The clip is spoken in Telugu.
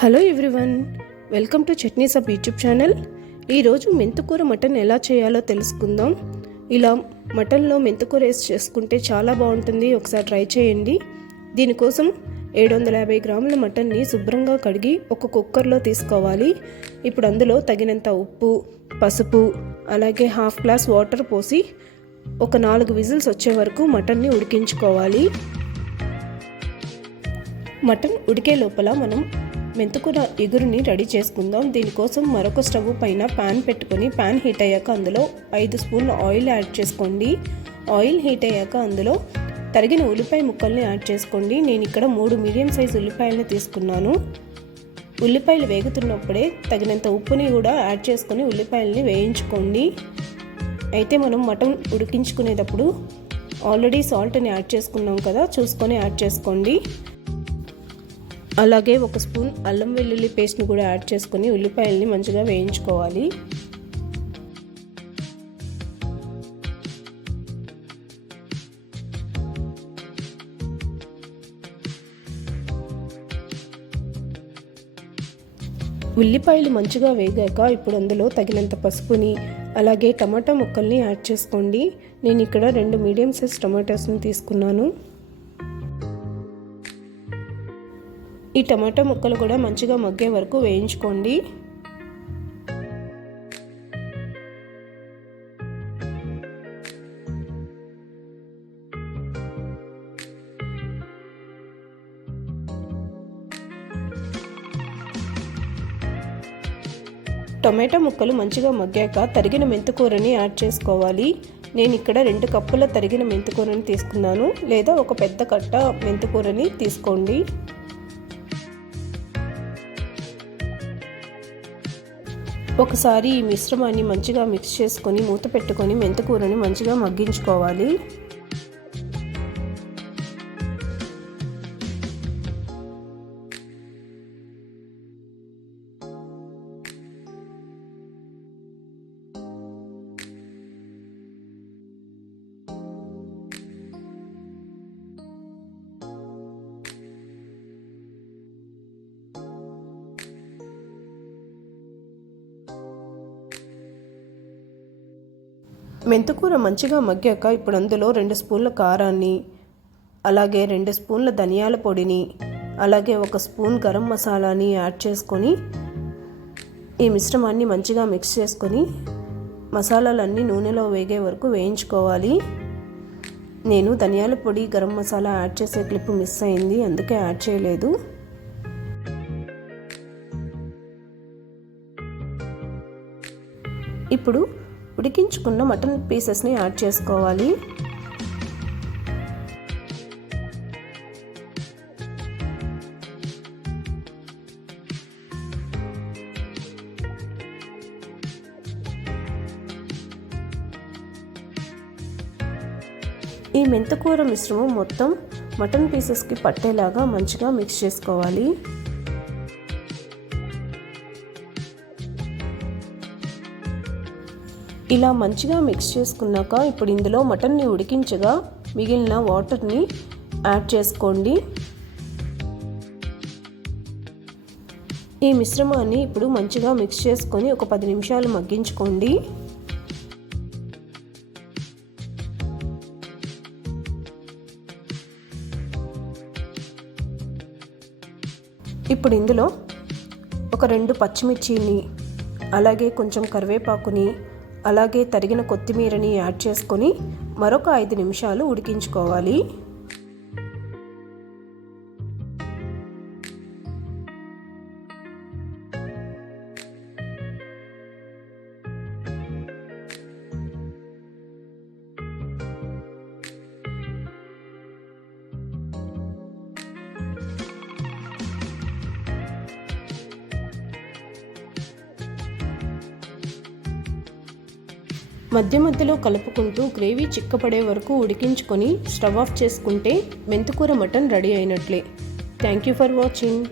Hello everyone, welcome to chutney sub YouTube channel. ఈరోజు మెంతుకూర మటన్ ఎలా చేయాలో తెలుసుకుందాం. ఇలా మటన్లో మెంతుకూర వేసి చేసుకుంటే చాలా బాగుంటుంది, ఒకసారి ట్రై చేయండి. దీనికోసం 750 గ్రాముల మటన్ని శుభ్రంగా కడిగి ఒక కుక్కర్లో తీసుకోవాలి. ఇప్పుడు అందులో తగినంత ఉప్పు, పసుపు, అలాగే హాఫ్ గ్లాస్ వాటర్ పోసి ఒక 4 విజిల్స్ వచ్చే వరకు మటన్ని ఉడికించుకోవాలి. మటన్ ఉడికే లోపల మనం మెంతుకూర ఎగురుని రెడీ చేసుకుందాం. దీనికోసం మరొక స్టవ్ పైన ప్యాన్ పెట్టుకొని ప్యాన్ హీట్ అయ్యాక అందులో 5 స్పూన్ల ఆయిల్ యాడ్ చేసుకోండి. ఆయిల్ హీట్ అయ్యాక అందులో తరిగిన ఉల్లిపాయ ముక్కల్ని యాడ్ చేసుకోండి. నేను ఇక్కడ 3 మీడియం సైజ్ ఉల్లిపాయలను తీసుకున్నాను. ఉల్లిపాయలు వేగుతున్నప్పుడే తగినంత ఉప్పుని కూడా యాడ్ చేసుకొని ఉల్లిపాయలని వేయించుకోండి. అయితే మనం మటన్ ఉడికించుకునేటప్పుడు ఆల్రెడీ సాల్ట్ని యాడ్ చేసుకున్నాం కదా, చూసుకొని యాడ్ చేసుకోండి. అలాగే 1 స్పూన్ అల్లం వెల్లుల్లి పేస్ట్ని కూడా యాడ్ చేసుకొని ఉల్లిపాయల్ని మంచిగా వేయించుకోవాలి. ఉల్లిపాయలు మంచిగా వేగాక ఇప్పుడు అందులో తగినంత పసుపుని అలాగే టమాటా ముక్కల్ని యాడ్ చేసుకోండి. నేను ఇక్కడ 2 మీడియం సైజ్ టమాటాస్ని తీసుకున్నాను. ఈ టమాటా ముక్కలు కూడా మంచిగా మగ్గే వరకు వేయించుకోండి. టమాటా ముక్కలు మంచిగా మగ్గాక తరిగిన మెంతుకూరని యాడ్ చేసుకోవాలి. నేను ఇక్కడ 2 కప్పుల తరిగిన మెంతుకూరని తీసుకున్నాను, లేదా ఒక పెద్ద కట్ట మెంతుకూరని తీసుకోండి. ఒకసారి ఈ మిశ్రమాన్ని మంచిగా మిక్స్ చేసుకొని మూత పెట్టుకొని మెంతుకూరని మంచిగా మగ్గించుకోవాలి. మెంతుకూర మంచిగా మగ్గాక ఇప్పుడు అందులో 2 స్పూన్ల కారాన్ని, అలాగే 2 స్పూన్ల ధనియాల పొడిని, అలాగే 1 స్పూన్ గరం మసాలాని యాడ్ చేసుకొని ఈ మిశ్రమాన్ని మంచిగా మిక్స్ చేసుకొని మసాలాలన్నీ నూనెలో వేగే వరకు వేయించుకోవాలి. నేను ధనియాల పొడి, గరం మసాలా యాడ్ చేసే క్లిప్ మిస్ అయింది, అందుకే యాడ్ చేయలేదు. ఇప్పుడు ఉడికించుకున్న మటన్ పీసెస్ని యాడ్ చేసుకోవాలి. ఈ మెంతుకూర మిశ్రమం మొత్తం మటన్ పీసెస్కి పట్టేలాగా మంచిగా మిక్స్ చేసుకోవాలి. ఇలా మంచిగా మిక్స్ చేసుకున్నాక ఇప్పుడు ఇందులో మటన్ని ఉడికించగా మిగిలిన వాటర్ని యాడ్ చేసుకోండి. ఈ మిశ్రమాన్ని ఇప్పుడు మంచిగా మిక్స్ చేసుకొని ఒక 10 నిమిషాలు మగ్గించుకోండి. ఇప్పుడు ఇందులో ఒక 2 పచ్చిమిర్చిని, అలాగే కొంచెం కరివేపాకుని, అలాగే తరిగిన కొత్తిమీరని యాడ్ చేసుకొని మరొక 5 నిమిషాలు ఉడికించుకోవాలి. మధ్య మధ్యలో కలుపుకుంటూ గ్రేవీ చిక్కపడే వరకు ఉడికించుకొని స్టవ్ ఆఫ్ చేసుకుంటే మెంతుకూర మటన్ రెడీ అయినట్లే. Thank you for watching.